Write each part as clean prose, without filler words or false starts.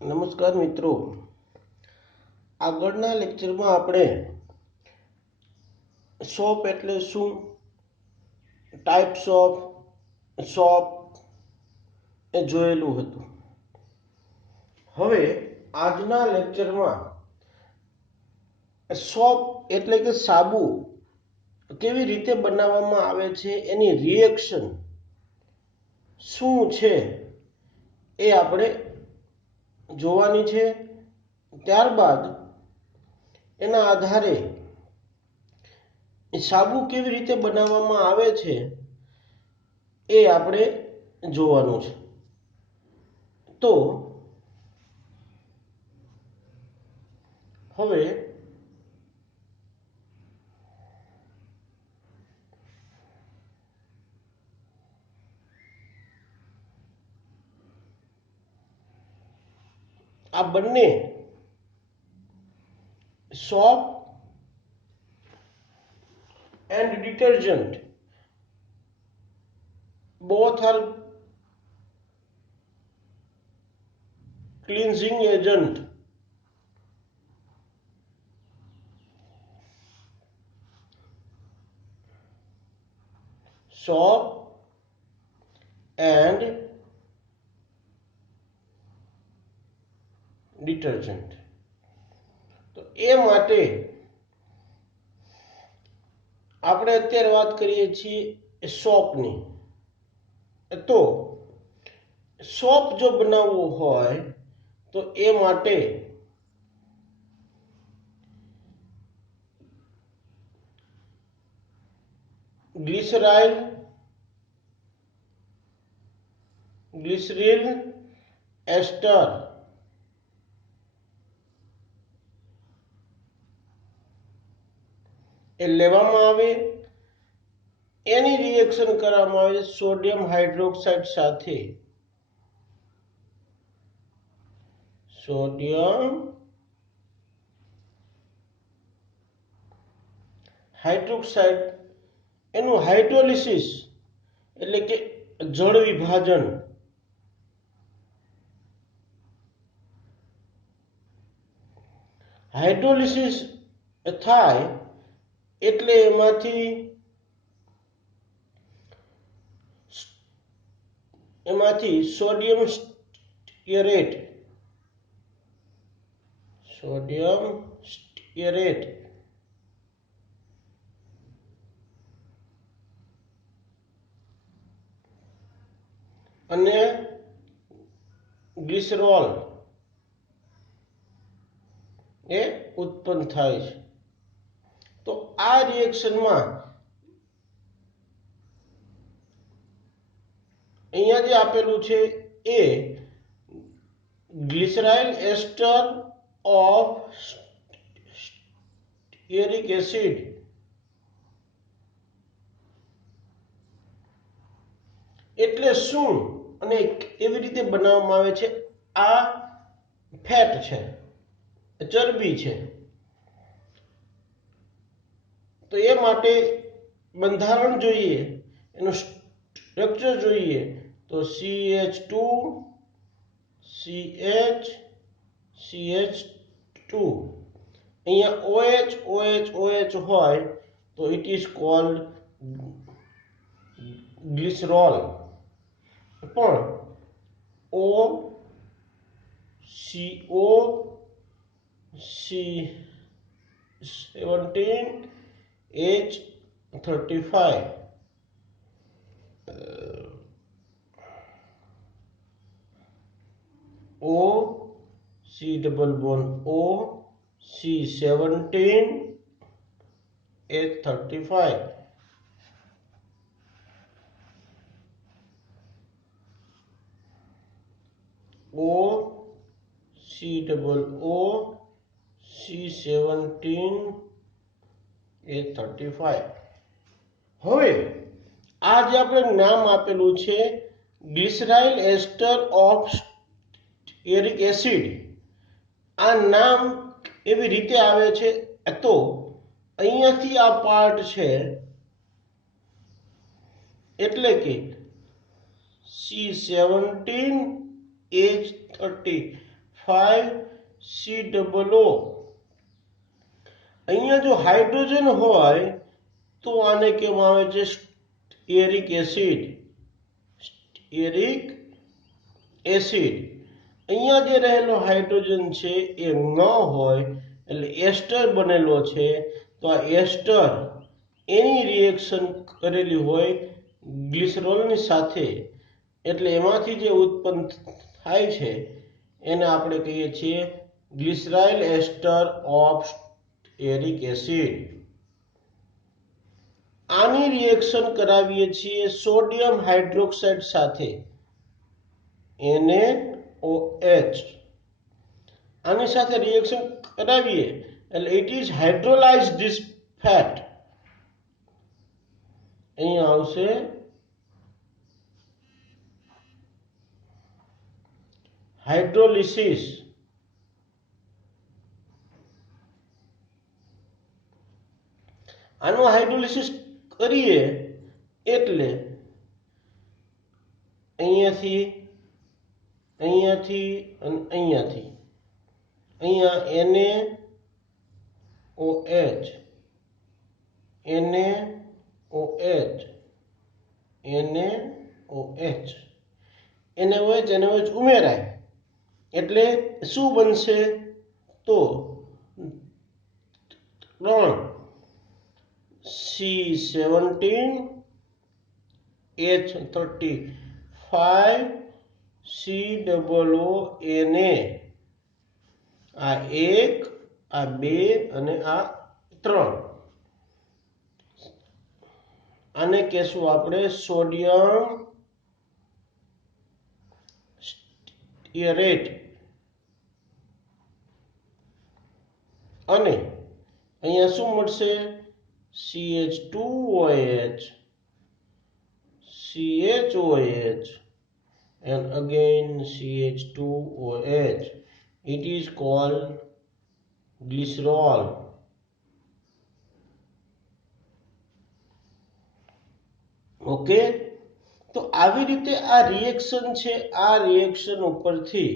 નમસ્કાર મિત્રો, આગળના લેક્ચરમાં આપણે સોપ એટલે શું, ટાઈપ્સ ઓફ સોપ એ જોયેલું હતું. હવે આજના લેક્ચરમાં સોપ એટલે કે સાબુ કેવી રીતે બનાવવામાં આવે છે, એની રિએક્શન શું છે એ આપણે જોવાની છે. ત્યારબાદ એના આધારે સાબુ કેવી રીતે બનાવવામાં આવે છે એ આપણે જોવાનું છે. તો હવે આ બંને shop and detergent both are cleansing agent. Soap and detergent. તો એ માટે આપણે અત્યારે વાત કરીએ છીએ સોપની. તો સોપ જો બનાવવું હોય તો એ માટે ગ્લિસરીન એસ્ટર એ લેવામાં આવે, એની રિએક્શન કરવામાં આવે સોડિયમ હાઇડ્રોક્સાઇડ સાથે. સોડિયમ હાઇડ્રોક્સાઇડ એનું હાઇડ્રોલિસિસ એટલે કે જળ વિભાજન. હાઇડ્રોલિસિસ થાય એટલે એમાંથી સોડિયમ સ્ટીયરેટ અને ગ્લિસરોલ એ ઉત્પન્ન થાય છે. તો આ રિએક્શનમાં અહીંયા જે આપેલું છે એ ગ્લિસરાઇલ એસ્ટર ઓફ સ્ટીયરિક એસિડ એટલે શું અને કેવી રીતે બનાવવામાં આવે છે. આ ફેટ છે, ચરબી છે. તો એ માટે બંધારણ જોઈએ, એનું સ્ટ્રક્ચર જોઈએ તો CH2 CH2 અહીંયા OH હોય તો ઇટ ઇઝ કોલ્ડ ગ્લિસરોલ. પણ OCOC17H35 O C double bond O C17H35 O C double O C17H35. હવે આ જે આપણે નામ આપેલું છે ગ્લિસરાઇલ એસ્ટર ઓફ સ્ટીયરિક એસિડ, આ નામ એવી રીતે આવે છે તો અહીંયાથી આ પાર્ટ છે એટલે કે C17H35 5COO। અહીંયા જો હાઇડ્રોજન હોય તો આને કહેવામાં આવે છે સ્ટીઅરિક એસિડ। સ્ટીઅરિક એસિડ અહીંયા જે રહેલો હાઇડ્રોજન છે એ ન હોય એટલે એસ્ટર બનેલો છે, તો આ એસ્ટર એની રિએક્શન કરેલી હોય ગ્લિસરોલની સાથે, એટલે એમાંથી જે ઉત્પન્ન થાય છે એને આપણે કહીએ છીએ ગ્લિસરાઇલ એસ્ટર ઓફ સ્ટીઅરિક એસિડ। આની રિએક્શન કરાવીએ છીએ સોડિયમ હાઇડ્રોક્સાઇડ સાથે NaOH। આની સાથે રિએક્શન કરાવીએ એટલે it is hydrolyse this fat. અહીંયા આવશે હાઇડ્રોલિસિસ। આનું હાઇડ્રોલિસિસ કરીએ એટલે અહીંયાથી અહીંયાથી અને અહીંયાથી અહીંયા NaOH NaOH ઉમેરાય એટલે શું બનશે તો 3C17H35COONA। આ 1 આ 2 અને આ 3, આને કહેશું આપણે સોડિયમ સ્ટીઅરેટ। અને અહીંયા શું મળશે CH2OH CHOH and again CH2OH। it is called glycerol। Okay, તો આવી રીતે આ રિએક્શન છે, આ રિએક્શન ઉપરથી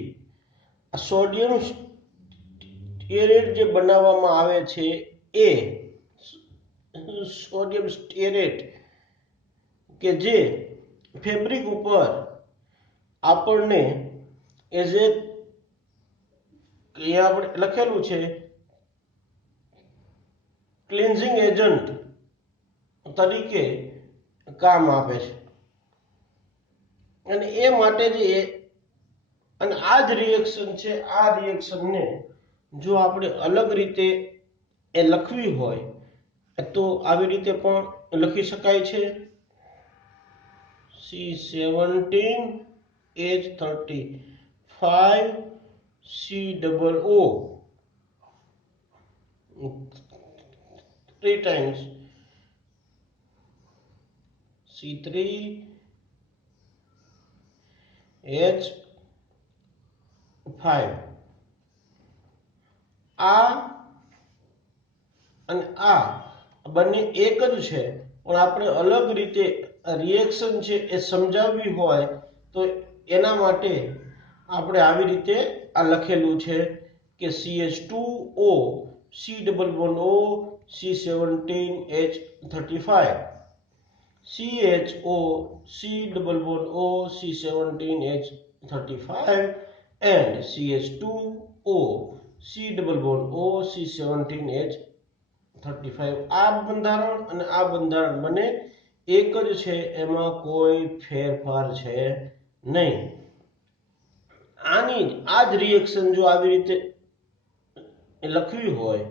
સોડિયમ સ્ટીઅરેટ જે બનાવવામાં આવે છે એ સોડિયમ સ્ટીઅરેટ કે જે ફેબ્રિક ઉપર આપણને એઝ એ અહીંયા આપણે લખેલું છે ક્લિન્ઝિંગ એજન્ટ તરીકે કામ આપે છે। અને એ માટે જે અને આ જ રિએક્શન છે, આ રિએક્શનને જો આપણે અલગ રીતે એ લખવી હોય તો આવી રીતે પણ લખી શકાય છે C17H35COO 3 times C3H5। આ અને આ બંને એક જ છે, પણ આપણે અલગ રીતે રિએક્શન છે એ સમજાવવી હોય તો એના માટે આપણે આવી રીતે આ લખેલું છે કે CH2O COO C17H35 CHO COO C17H35 and CH2O COO C17H35। આ બંધારણ અને આ બંધારણ બંને એક જ છે, એમાં કોઈ ફેરફાર છે નહીં। આની આ જ રિએક્શન જો આવી રીતે લખવી હોય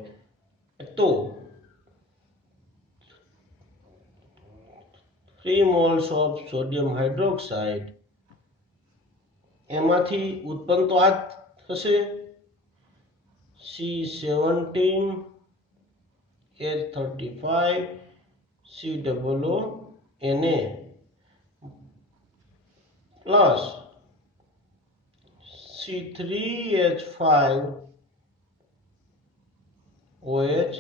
તો 3 moles of sodium hydroxide એમાંથી ઉત્પન્ન તો આ થશે C17H35COONA plus C3H5OH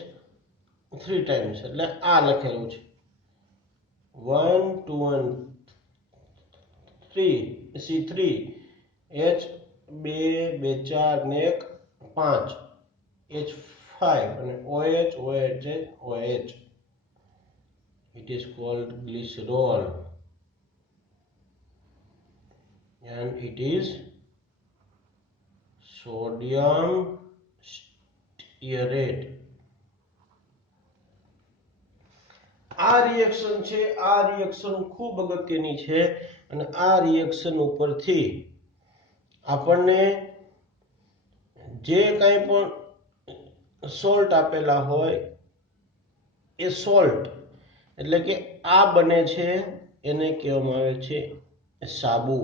3 times એટલે આ લખેલું છે 1 2 and 3 C3H5 2 2 4 ને 1 5 H5 અને OH OH OH. It is called glycerol and it is sodium stearate. આ રિએક્શન છે, આ રિએક્શન ખૂબ અગત્યની છે અને આ રિએક્શન ઉપરથી આપણને જે કંઈ પણ સોલ્ટ આપેલા હોય એ સોલ્ટ એટલે કે આ બને છે, એને કહેવામાં આવે છે સાબુ.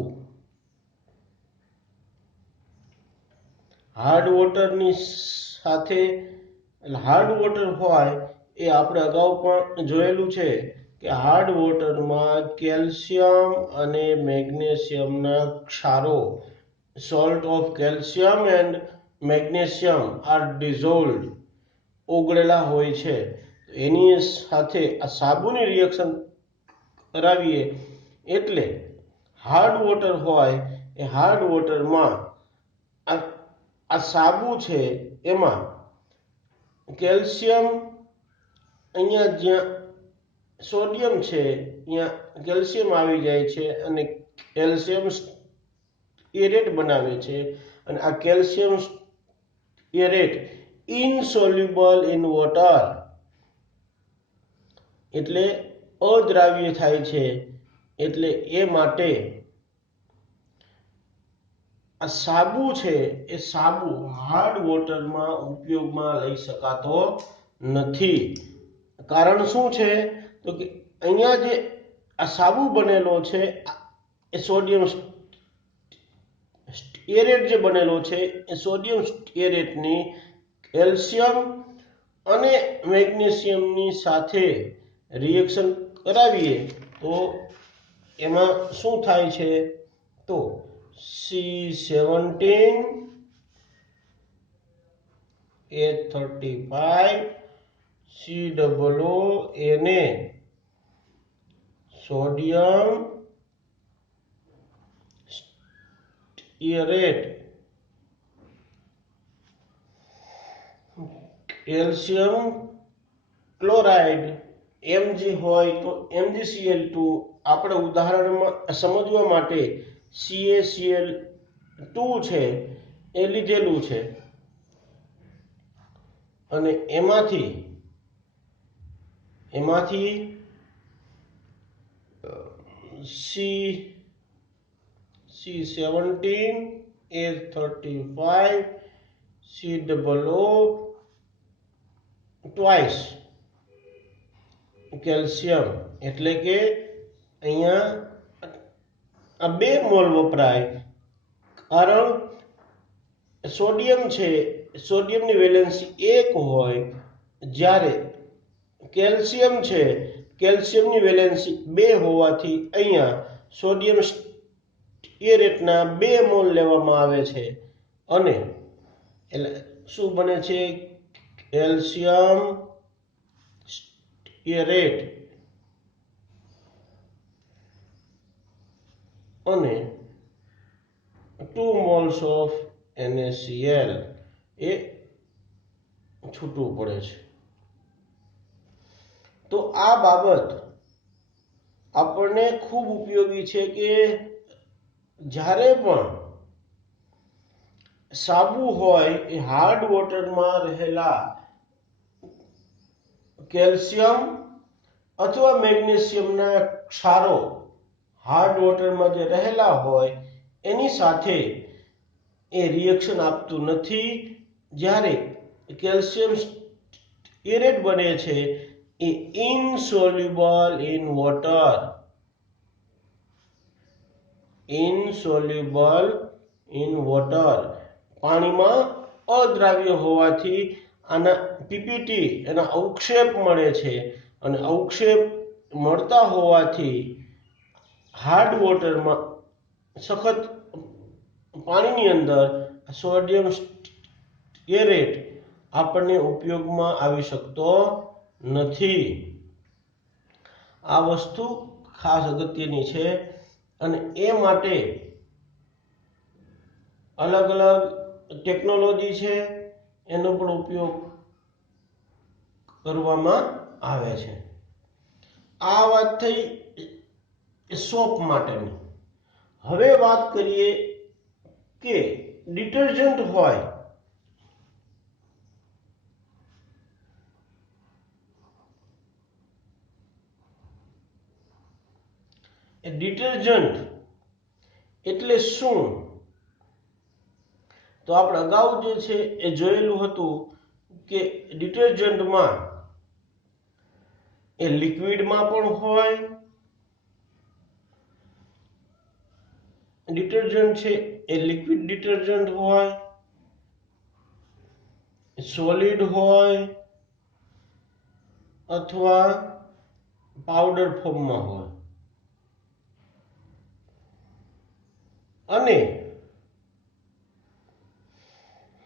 હાર્ડ વોટરની સાથે હાર્ડ વોટર હોય એ આપણે અગાઉ પણ જોયેલું છે કે હાર્ડ વોટરમાં કેલ્શિયમ અને મેગ્નેશિયમના ક્ષારો salt of calcium and magnesium are dissolved ઓગળેલા હોય છે. એની સાથે આ સાબુની રિએક્શન કરાવીએ એટલે હાર્ડ વોટર હોય એ હાર્ડ વોટરમાં આ સાબુ છે એમાં કેલ્શિયમ, અહીંયા જ્યાં સોડિયમ છે અહીંયા કેલ્શિયમ આવી જાય છે અને કેલ્શિયમ સ્ટીરેટ બનાવે છે અને આ કેલ્શિયમ સ્ટીરેટ ઇનસોલ્યુબલ ઇન વોટર એટલે અદ્રાવ્ય થાય છે. એટલે એ માટે આ સાબુ છે એ સાબુ હાર્ડ વોટરમાં ઉપયોગમાં લઈ શકાતો નથી. કારણ શું છે તો કે અહીંયા જે આ સાબુ બનેલો છે એ સોડિયમ સ્ટીરેટ જે બનેલો છે એ સોડિયમ સ્ટીરેટની કેલ્શિયમ અને મેગ્નેશિયમની સાથે રિએક્શન કરાવીએ તો એમાં શું થાય છે તો C17 H35 COO Na sodium stearate calcium chloride Mg હોય તો MgCl2 આપણે ઉદાહરણમાં સમજવા માટે CaCl2 છે એ લીધેલું છે અને એમાંથી C17 H35 COO twice calcium એટલે કે અહીંયા આ 2 મોલ વપરાય. કારણ સોડિયમ છે, સોડિયમની વેલેન્સી 1 હોય જ્યારે કેલ્શિયમ છે, કેલ્શિયમની વેલેન્સી 2 હોવાથી અહીંયા સોડિયમ સ્ટીરેટના 2 મોલ લેવામાં આવે છે અને એટલે શું બને છે કેલ્શિયમ સ્ટીરેટ અને 2 moles of NaCl એ છૂટું પડે છે. તો આ બાબત આપણને ખૂબ ઉપયોગી છે કે જ્યારે પણ સાબુ હોય એ હાર્ડ વોટરમાં રહેલા કેલ્શિયમ અથવા મેગ્નેશિયમના ક્ષારો હાર્ડ વોટરમાં જે રહેલા હોય એની સાથે એ રિએક્શન આપતું નથી. જ્યારે કેલ્શિયમ સ્ટીરેટ બને છે એ insoluble in water, insoluble in water પાણીમાં અદ્રાવ્ય હોવાથી આના પીપીટી એના અવક્ષેપ મળે છે અને અવક્ષેપ મળતા હોવાથી હાર્ડ વોટરમાં સખત પાણીની અંદર સોડિયમ સ્ટીરેટ આપણને ઉપયોગમાં આવી શકતો નથી. આ વસ્તુ ખાસ અગત્યની છે અને એ માટે અલગ અલગ ટેકનોલોજી છે એનો પણ ઉપયોગ કરવામાં આવે છે. આ વાત થઈ સોપ માટેની. હવે વાત કરીએ કે ડિટર્જન્ટ હોય ડિટર્જન્ટ એટલે શું? તો આપણે અગાઉ જે છે એ જોયેલું હતું કે ડિટર્જન્ટમાં એ લિક્વિડમાં પણ હોય, ડિટર્જન્ટ છે એ લિક્વિડ ડિટર્જન્ટ હોય, સોલિડ હોય અથવા પાવડર ફોર્મમાં હોય. અને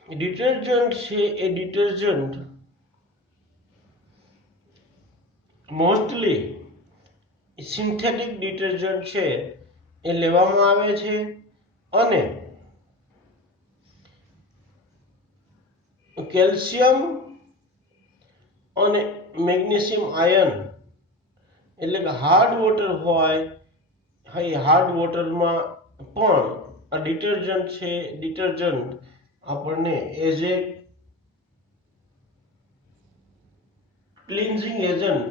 ડિટર્જન્ટ છે એ ડિટર્જન્ટ મોસ્ટલી સિન્થેટિક ડિટર્જન્ટ છે એ લેવામાં આવે છે અને કેલ્શિયમ અને મેગ્નેશિયમ આયન એટલે કે હાર્ડ વોટર હોય, એ હાર્ડ વોટરમાં પણ આ ડિટર્જન્ટ છે ડિટર્જન્ટ આપણને as a cleansing agent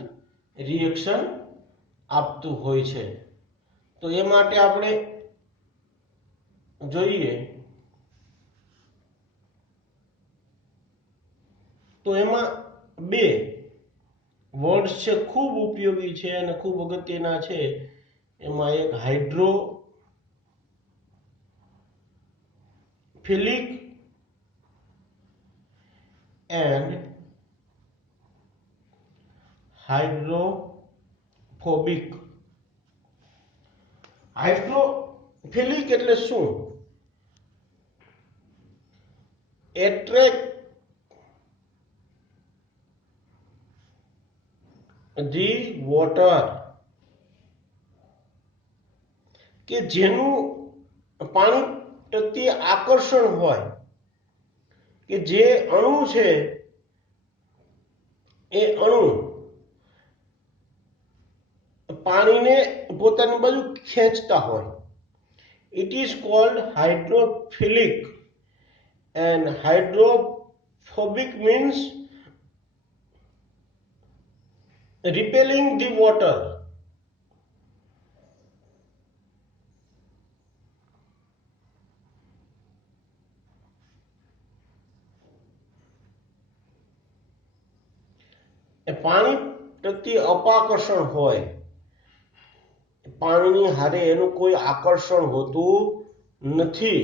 reaction આપતું હોય છે. તો એ માટે આપણે જોઈએ તો એમાં બે વર્ડ્સ છે ખૂબ ઉપયોગી છે અને ખૂબ અગત્યના છે. એમાં એક હાઇડ્રોફિલિક એન્ડ હાઇડ્રોફોબિક. હાઇડ્રોફિલિક એટલે શું? એટ્રેક્ટ ધી વોટર, કે જેનું પાણી પ્રત્યે આકર્ષણ હોય, કે જે અણુ છે એ અણુ પાણીને પોતાની બાજુ ખેંચતા હોય. It is cold hydrophilic and hydrophobic means repelling the water. એ પાણી પ્રત્યે અપાકર્ષણ હોય, પાણીની હારે એનું કોઈ આકર્ષણ હોતું નથી,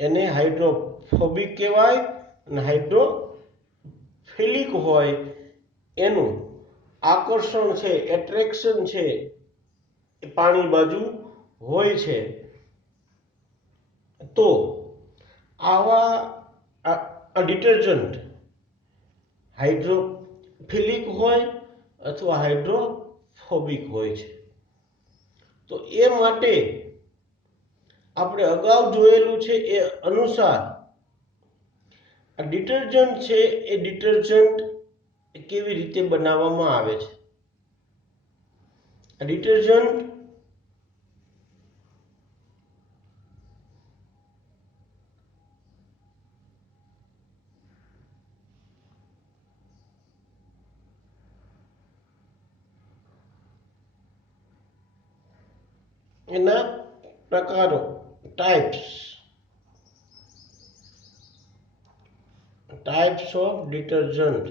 એને હાઇડ્રોફોબિક કહેવાય. અને હાઇડ્રોફિલિક હોય એનું આકર્ષણ છે, એટ્રેક્શન છે એ પાણી બાજુ હોય છે. તો આવા ડિટર્જન્ટ હાઇડ્રોફિલિક હોય અથવા હાઇડ્રોફોબિક હોય છે. તો એ માટે આપણે અગાઉ જોયેલું છે એ અનુસાર આ ડિટર્જન્ટ છે એ ડિટર્જન્ટ કેવી રીતે બનાવવામાં આવે છે. ડિટર્જન્ટ એના પ્રકારો types of detergent.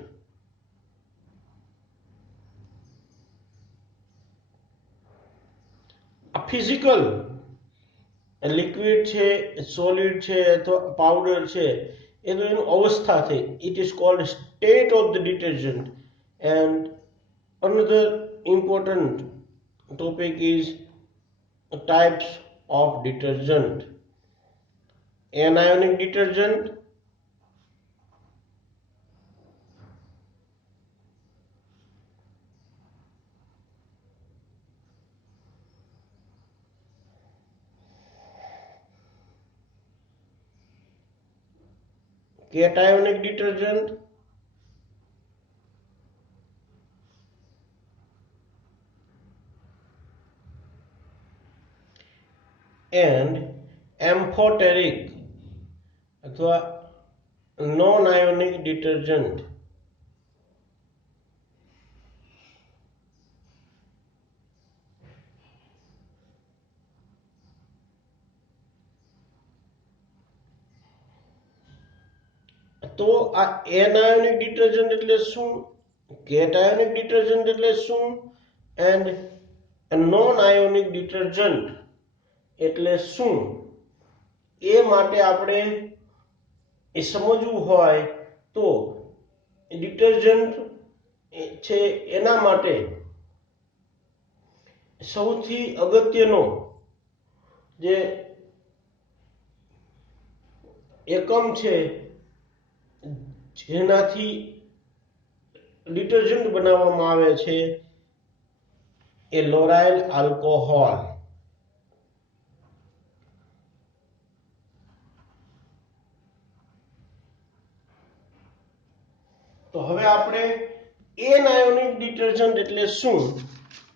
Physical liquid છે, સોલિડ છે અથવા પાવડર છે એ તો એનું અવસ્થા થઈ. It is cold state of the detergent. And another important topic is types of detergent. Anionic detergent, cationic detergent, and amphoteric अथवा नॉन आयोनिक डिटर्जेंट। तो આ એનાયોનિક ડિટર્જન્ટ એટલે શું, કેટાયોનિક ડિટર્જન્ટ એટલે શું, એન્ડ નોન આયોનિક ડિટર્જન્ટ એટલે શું, એ માટે આપણે એ સમજવું હોય તો ડિટર્જન્ટ છે એના માટે સૌથી અગત્યનો જે એકમ છે જેનાથી ડિટર્જન્ટ બનાવવામાં આવે છે એ લોરાઇલ આલ્કોહોલ। તો હવે આપણે એનાયોનિક ડિટર્જન્ટ એટલે શું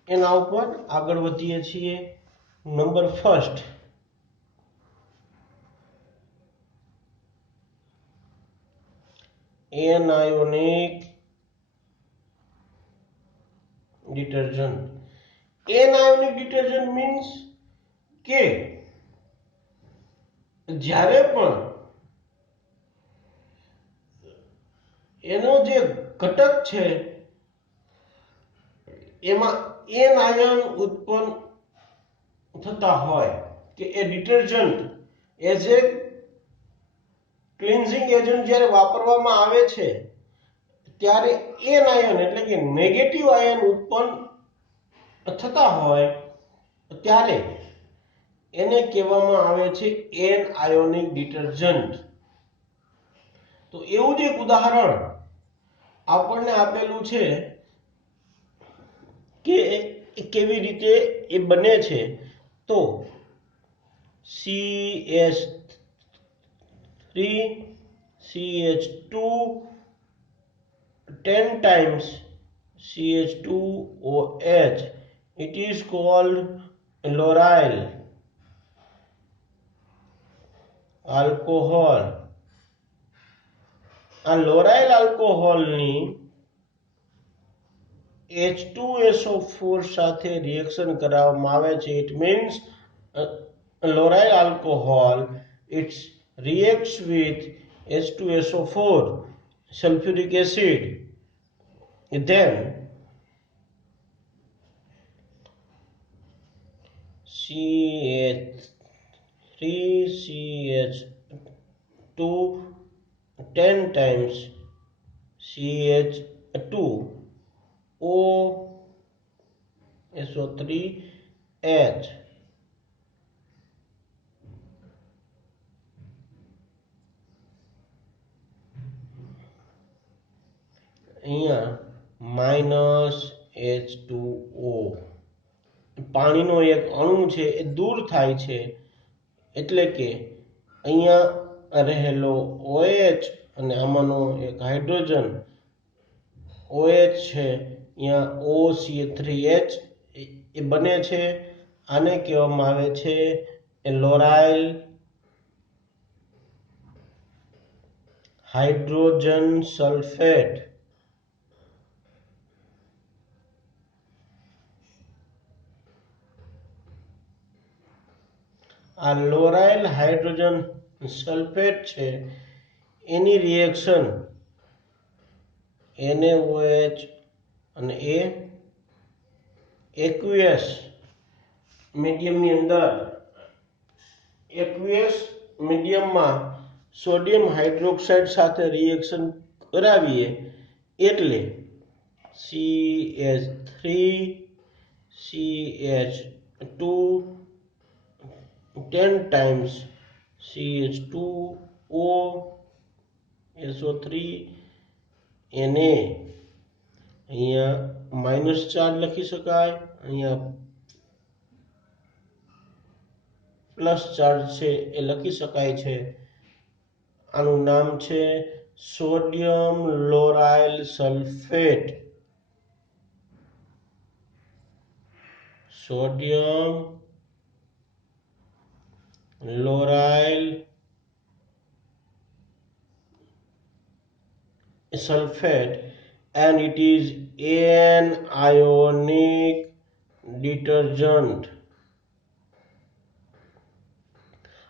એના ઉપર આગળ વધીએ છીએ। Number first, anionic detergent. Anionic detergent means કે જ્યારે પણ એનો જે ઘટક છે એમાં એન આયન ઉત્પન્ન થતા હોય કે એ detergent as a cleansing agent જ્યારે વાપરવામાં આવે છે ત્યારે એન આયન એટલે કે નેગેટિવ આયન ઉત્પન્ન થતા હોય ત્યારે એને કહેવામાં આવે છે એન આયોનિક ડિટર્જન્ટ। તો એવું જ એક ઉદાહરણ આપણને આપેલું છે કે કેવી રીતે એ બને છે। તો CH3 CH2 10 times CH2OH, it is called loryl alcohol। આ લોરાઇલ આલ્કોહોલની H2SO4 સાથે રિએક્શન કરાવવામાં આવે છે। It means lauryl alcohol it reacts with H2SO4 sulfuric acid, then CH3CH2 10 times CH2OSO3H, અહીંયા -H2O પાણીનો એક અણુ છે એ દૂર થાય છે એટલે કે અહીંયા રહેલો OH અને આમાંનો એક હાઇડ્રોજન OH છે અહીંયા OCH3H એ બને છે। આને કહેવામાં આવે છે લોરાઇલ હાઇડ્રોજન સલ્ફેટ। આ લોરાઇલ હાઇડ્રોજન સલ્ફેટ છે એની રિએક્શન NaOH અને એ એક્વિયસ મીડિયમની અંદર એક્વિયસ મીડિયમમાં સોડિયમ હાઇડ્રોક્સાઇડ સાથે રિએક્શન કરાવીએ એટલે CH3 CH2 10 times CH2O SO3 Na, અહીંયા માઇનસ ચાર્જ લખી શકાય, અહીંયા પ્લસ ચાર્જ છે એ લખી શકાય છે। આનું નામ છે sodium lauryl sulphate. Sodium lauryl sulfate, and it is an ionic detergent.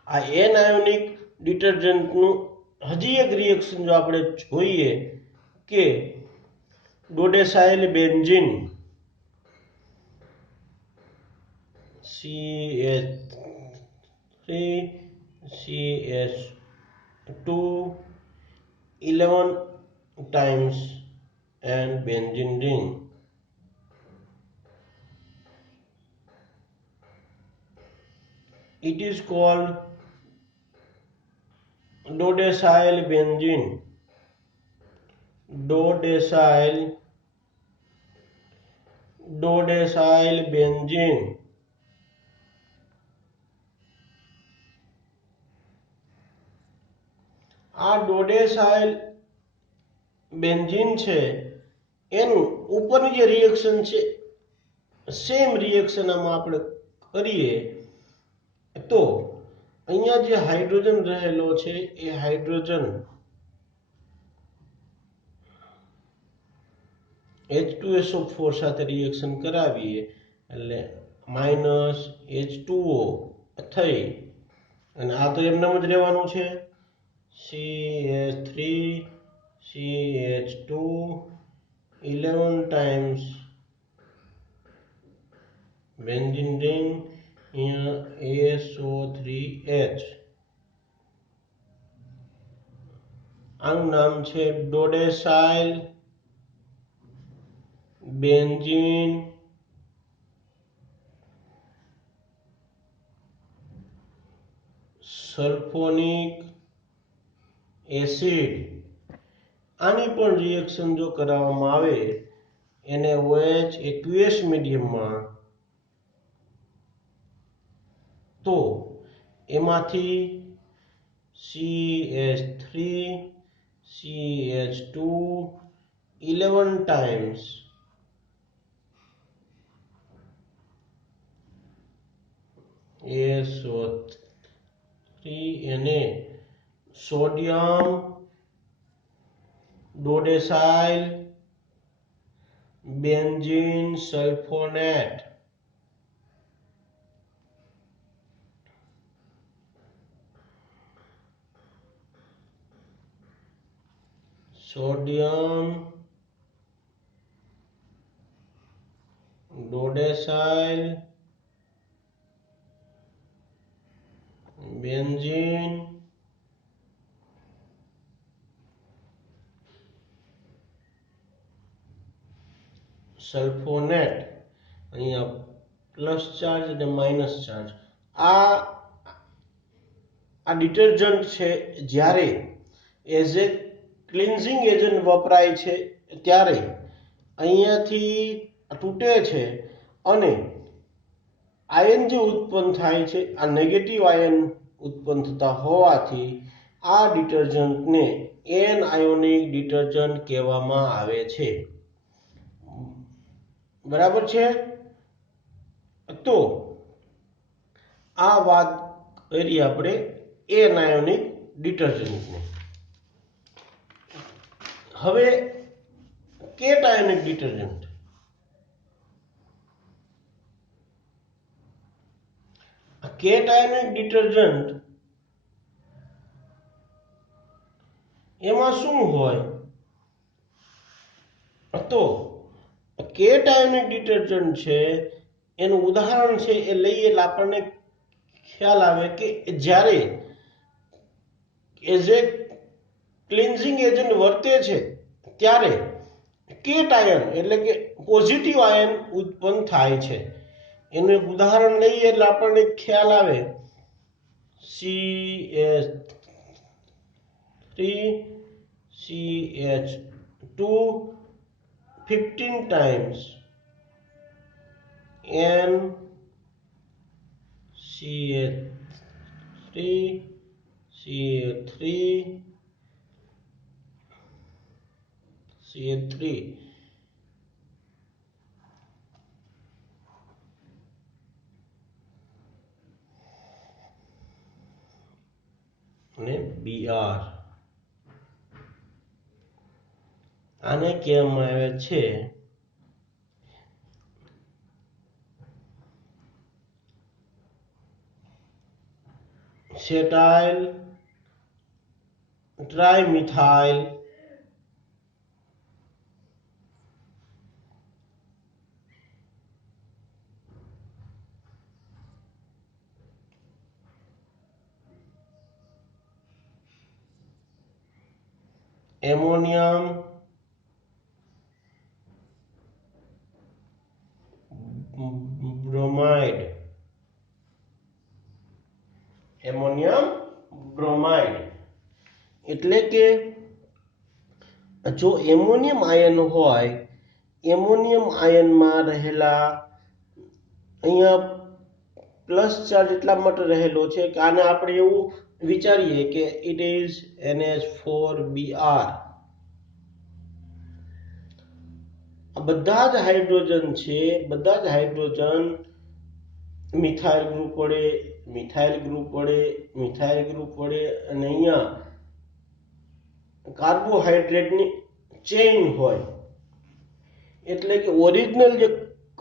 આ એનાયોનિક ડિટર્જન્ટનું હજી એક રિએક્શન જો આપણે જોઈએ કે ડોડેસાઇલ benzene CH3 CH2 11 times and benzene ring. It is called dodecyl benzene. Dodecyl benzene. આ ડોડેસાઇલ બેન્ઝીન છે એનું ઉપરની જે રિએક્શન છે સેમ રિએક્શન આમાં આપણે કરીએ તો અહીંયા જે હાઇડ્રોજન રહેલો છે એ હાઇડ્રોજન H2SO4 સાથે રિએક્શન કરાવીએ એટલે -H2O થઈ અને આ તો એમનામ જ રહેવાનું છે CH3 CH2 11 times benzene ring SO3H. આનું નામ છે ડોડેસાઇલ બેન્ઝીન સલ્ફોનિક એસિડ. આની પણ રિએક્શન જો કરાવવામાં આવે NaOH aqueous મીડિયમમાં તો એમાંથી CH3 CH2 11 times SO3 Na sodium dodecyl benzene sulphonate. Sodium dodecyl benzene sulphonate. અહીંયા પ્લસ ચાર્જ અને માઇનસ ચાર્જ. આ ડિટર્જન્ટ છે જ્યારે એઝ એ ક્લિન્ઝિંગ એજન્ટ વપરાય છે ત્યારે અહીંયાથી તૂટે છે અને આયન જે ઉત્પન્ન થાય છે આ નેગેટિવ આયન ઉત્પન્ન થતા હોવાથી આ ડિટર્જન્ટને એન આયોનિક ડિટર્જન્ટ કહેવામાં આવે છે. બરાબર છે. તો આ વાત કરી આપણે એન આયોનિક ડિટર્જન્ટની. હવે cationic detergent. Cationic detergent એમાં શું હોય તો કેટ આયોનિક ડિટર્જન્ટ છે એનું ઉદાહરણ છે એ લઈએ એટલે આપણને ખ્યાલ આવે કે જ્યારે એઝ એ ક્લિન્ઝિંગ એજન્ટ વર્તે છે ત્યારે કેટ આયન એટલે કે પોઝિટિવ આયન ઉત્પન્ન થાય છે. એનું એક ઉદાહરણ લઈએ એટલે આપણને ખ્યાલ આવે CH3 CH2 15 times N CH3 CH3 CH3 અને Br આને કહેવામાં આવે છે સેટાઇલ ટ્રાઇમિથાઇલ એમોનિયમ બ્રોમાઇડ એટલે કે જો એમોનિયમ આયન હોય, એમોનિયમ આયનમાં રહેલા અહીંયા પ્લસ ચાર્જ એટલા માટે રહેલો છે કે આને આપણે એવું વિચારીએ કે ઇટ ઇઝ NH4Br. આ બધા જ હાઇડ્રોજન છે, બધા જ હાઇડ્રોજન મિથાઇલ ગ્રુપ વડે, મિથાઇલ ગ્રુપ વડે, મિથાઇલ ગ્રુપ વડે અને અહીંયા કાર્બોહાઈડ્રેટની ચેઇન હોય, એટલે કે ઓરિજિનલ જે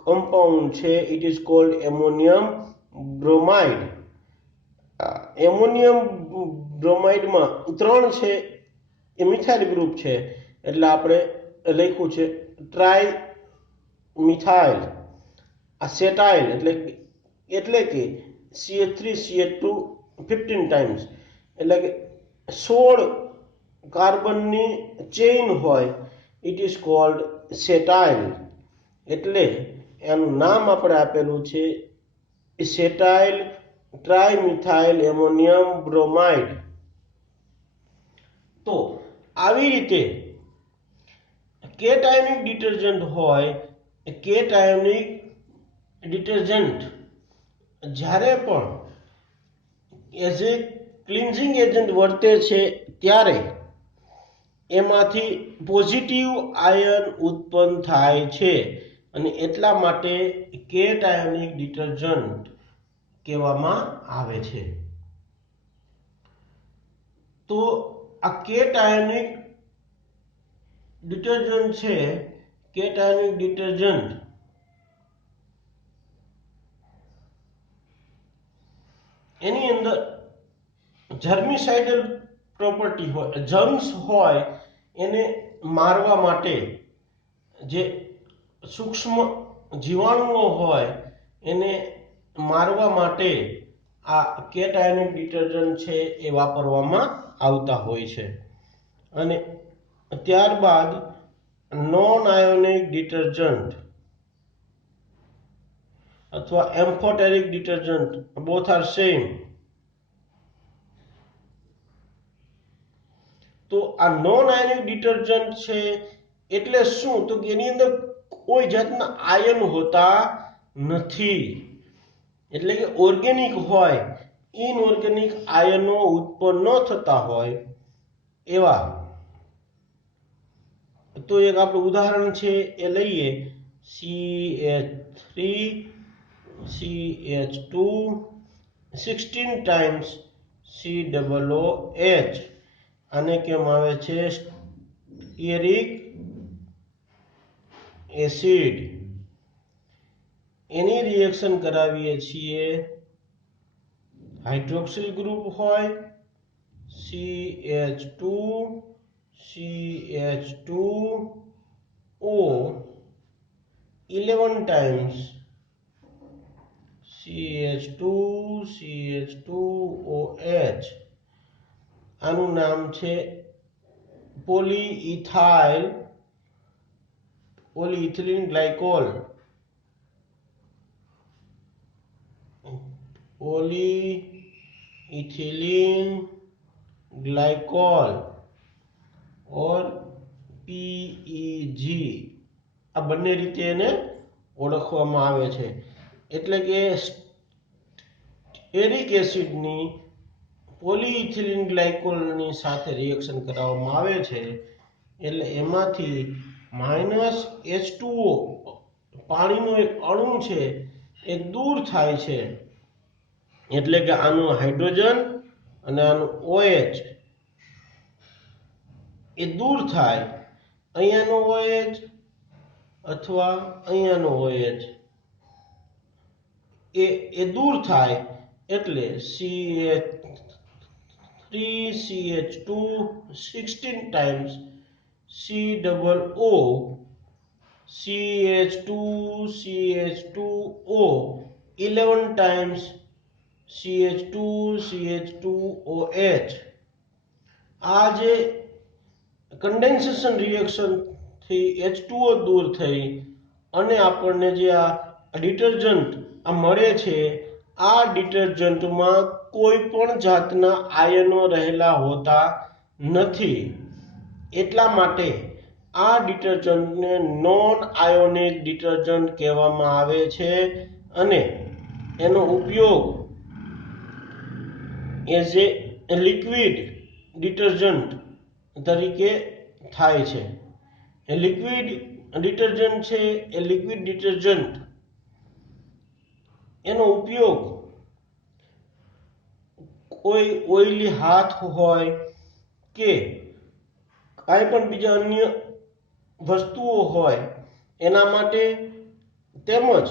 કમ્પાઉન્ડ છે it is called ammonium bromide. Ammonium બ્રોમાઇડમાં 3 છે એ મિથાઇલ ગ્રુપ છે, એટલે આપણે લખ્યું છે ટ્રાય મિથાઇલ. આ સેટાઇલ એટલે કે CH3CH2 15 ટાઈમ્સ, એટલે કે 16 કાર્બનની ચેઇન હોય, ઇટ ઇઝ કોલ્ડ સેટાઇલ. એટલે એનું નામ આપણે આપેલું છે સેટાઇલ ટ્રાઇમિથાઇલ એમોનિયમ બ્રોમાઇડ. તો આવી રીતે કેટાયોનિક ડિટર્જન્ટ હોય, કેટાયોનિક ડિટર્જન્ટ જ્યારે પણ એઝ એ ક્લિન્ઝિંગ એજન્ટ વર્તે છે ત્યારે એમાંથી પોઝિટિવ આયન ઉત્પન્ન થાય છે, અને એટલા માટે કેટાયોનિક ડિટર્જન્ટ કહેવામાં આવે છે. તો આ કેટાયોનિક ડિટર્જન્ટ છે, કેટાયોનિક ડિટર્જન્ટ એની અંદર જર્મિસાઇડલ પ્રોપર્ટી હોય, જર્મ્સ હોય એને મારવા માટે, જે સૂક્ષ્મ જીવાણુઓ હોય એને મારવા માટે આ કેટાયોનિક ડિટર્જન્ટ છે એ વાપરવામાં આવતા હોય છે. અને ત્યારબાદ નોન આયોનિક ડિટર્જન્ટ અથવા એમ્ફોટેરિક ડિટર્જન્ટ, બોથ આર સેમ. તો આ નોન આયોનિક ડિટર્જન્ટ છે એટલે શું? તો એની અંદર કોઈ જાતના આયન હોતા નથી, એટલે કે ઓર્ગેનિક હોય, ઇનઓર્ગેનિક આયનો ઉત્પન્ન ન થતા હોય એવા. તો એક આપણું ઉદાહરણ છે એ લઈએ, CH3 CH2 16 ટાઈમ્સ COOH. આને કહેવામાં આવે છે સ્ટીઅરિક એસિડ. એની રિએક્શન કરાવીએ છીએ, હાઇડ્રોક્સિલ ગ્રુપ હોય CH2 CH2O 11 times CH2 CH2OH. આનું નામ છે પોલીઇથિલિન ગ્લાયકોલ. પોલીઇથિલિન ગ્લાયકોલ ઓર PEG. આ બંને રીતે એને ઓળખવામાં આવે છે. એટલે કે સ્ટીઅરિક એસિડની પોલીઇથિલિન ગ્લાયકોલની સાથે રિએક્શન કરાવવામાં આવે છે એટલે એમાંથી -H2O પાણીનો એક અણુ છે એ દૂર થાય છે, એટલે કે આનું હાઇડ્રોજન અને આનું OH એ દૂર થાય, અહીંયાનો OH અથવા અહીંયાનો OH એ દૂર થાય, એટલે CH3CH2 16 times COO CH2CH2O 11 times CH2CH2OH। આ જે કન્ડેન્સેશન રિએક્શન થી H2O દૂર થઈ અને આપણને જે આ ડિટર્જન્ટ આ મળે છે, આ ડિટર્જન્ટમાં કોઈ પણ જાતના આયનો રહેલા હોતા નથી, એટલા માટે આ ડિટર્જન્ટને નોન આયોનિક ડિટર્જન્ટ કહેવામાં આવે છે અને એનો ઉપયોગ એઝ એ લિક્વિડ ડિટર્જન્ટ તરીકે થાય છે। એ લિક્વિડ ડિટર્જન્ટ છે, એ લિક્વિડ ડિટર્જન્ટ એનો ઉપયોગ કોઈ ઓઇલી હાથ હોય કે કાંઈ પણ બીજા અન્ય વસ્તુઓ હોય એના માટે, તેમજ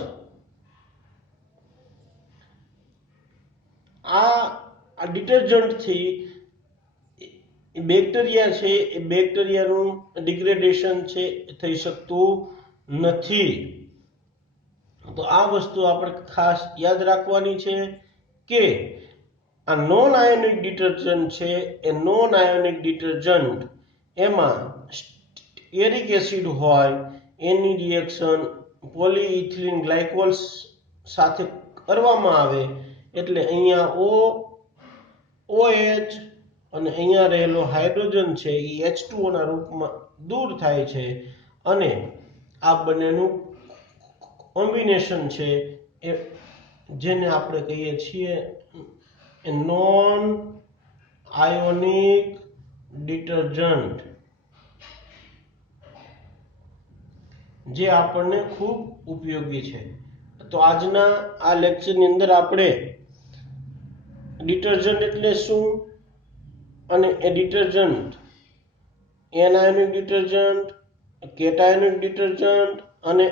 આ ડિટર્જન્ટથી બેક્ટેરિયા છે એ બેક્ટેરિયાનું ડિગ્રેડેશન છે થઈ શકતું નથી। તો આ વસ્તુ આપણે ખાસ યાદ રાખવાની છે કે આ નોન આયોનિક ડિટર્જન્ટ છે એ નોન આયોનિક ડિટર્જન્ટ એમાં સ્ટીઅરિક એસિડ હોય, એની રિએક્શન પોલીઇથિલિન ગ્લાયકોલ સાથે કરવામાં આવે, એટલે અહીંયા OH અને અહીંયા રહેલો હાઇડ્રોજન છે એ H2O ના રૂપમાં દૂર થાય છે અને આ બંનેનું કોમ્બિનેશન છે એ જેને આપણે કહીએ છીએ એ નોન આયોનિક ડિટર્જન્ટ, જે આપણને ખૂબ ઉપયોગી છે। તો આજના આ લેક્ચરની અંદર આપણે ડિટર્જન્ટ એટલે શું અને એ ડિટર્જન્ટ એનાયોનિક ડિટર્જન્ટ, કેટાયોનિક ડિટર્જન્ટ અને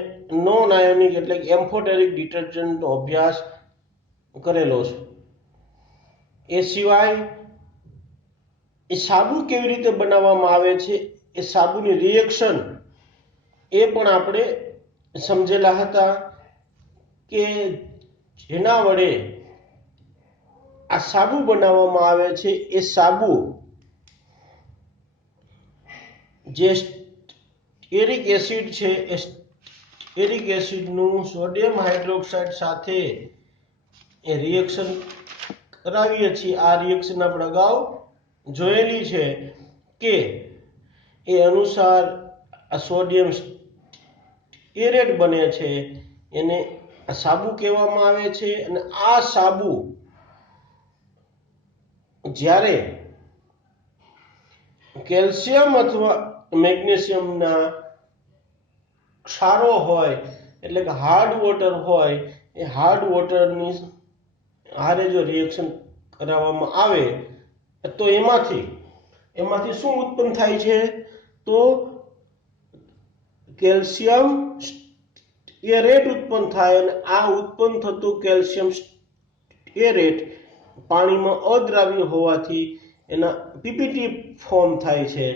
નોન આયોનિક એટલે કે એમ્ફોટેરિક ડિટર્જન્ટનો અભ્યાસ કરેલો છે। એ સિવાય એ સાબુ કેવી રીતે બનાવવામાં આવે છે, એ સાબુની રિએક્શન એ પણ આપણે સમજેલા હતા કે જેના વડે આ સાબુ બનાવવામાં આવે છે, એ સાબુ જે સ્ટીઅરિક એસિડ છે એ સ્ટીઅરિક એસિડનું સોડિયમ હાઇડ્રોક્સાઇડ સાથે એ રિએક્શન કરાવીએ છીએ। આ રિએક્શન આપણે અગાઉ જોયેલી છે કે એ અનુસાર આ સોડિયમ સ્ટીઅરેટ બને છે, એને સાબુ કહેવામાં આવે છે। અને આ સાબુ જ્યારે કેલ્શિયમ અથવા મેગ્નેશિયમના ક્ષારો હોય, એટલે કે હાર્ડ વોટર હોય, એ હાર્ડ વોટરની હારે જો રિએક્શન કરાવવામાં આવે તો એમાંથી શું ઉત્પન્ન થાય છે, તો કેલ્શિયમ સ્ટીઅરેટ ઉત્પન્ન થાય અને આ ઉત્પન્ન થતું કેલ્શિયમ સ્ટીઅરેટ પાણીમાં અદ્રાવ્ય હોવાથી એના પીપીટી ફોર્મ થાય છે,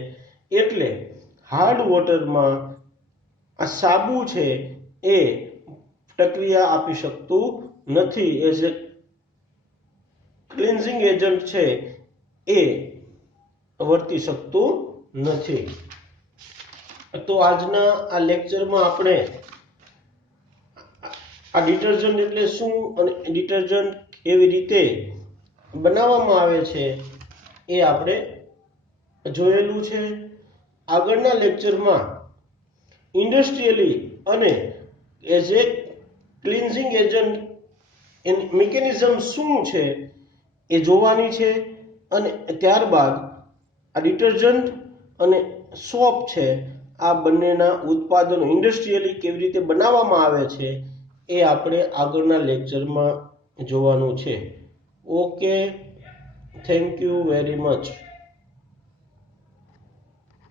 એટલે હાર્ડ વોટરમાં આ સાબુ છે એ પ્રક્રિયા આપી શકતું નથી, એઝ એ ક્લિન્ઝિંગ એજન્ટ છે એ વર્તી શકતું નથી। તો આજના આ લેક્ચરમાં આપણે આ ડિટર્જન્ટ એટલે શું અને ડિટર્જન્ટ કેવી રીતે બનાવવામાં આવે છે એ આપણે જોયેલું છે। આગળના લેક્ચરમાં ઇન્ડસ્ટ્રીયલી અને as a cleansing agent any mechanism શું છે એ જોવાની છે, અને ત્યારબાદ આ ડિટર્જન્ટ અને સોપ છે, આ બંનેના ઉત્પાદનો ઇન્ડસ્ટ્રીયલી કેવી રીતે બનાવવામાં આવે છે એ આપણે આગળના લેક્ચરમાં જોવાનું છે. Okay, thank you very much.